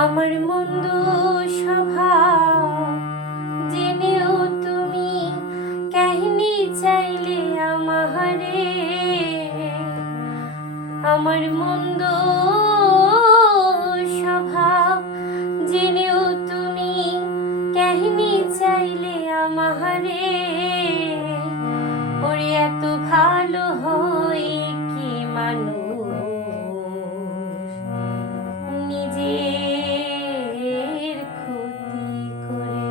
আমার মন্দ স্বভাব জেনেও তুমি কাহিনী চাইলে আমারে। আমার মন্দ স্বভাব জেনেও তুমি কাহিনী চাইলে আমারে। ওরে এত ভালো হয় কি মানুষ নিজের ক্ষতি করে।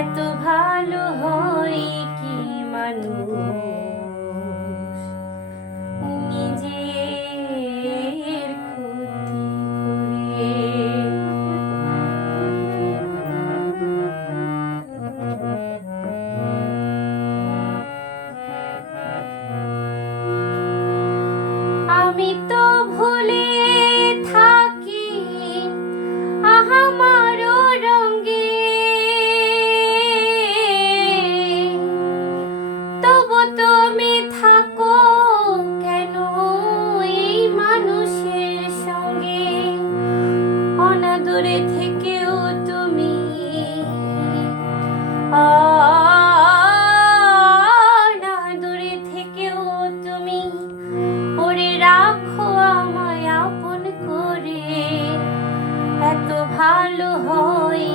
এত ভালো হয় কি মানুষ নিজের ক্ষতি করে। আমি তো ভুলে থাকি আমার রঙে, তবু তুমি থাকো কেন এই মানুষের সঙ্গে। অনাদরে থেকেও তুমি অনাদরে থেকেও তুমি ওরে রাখো আমায় আপন করে। এত ভালো হয়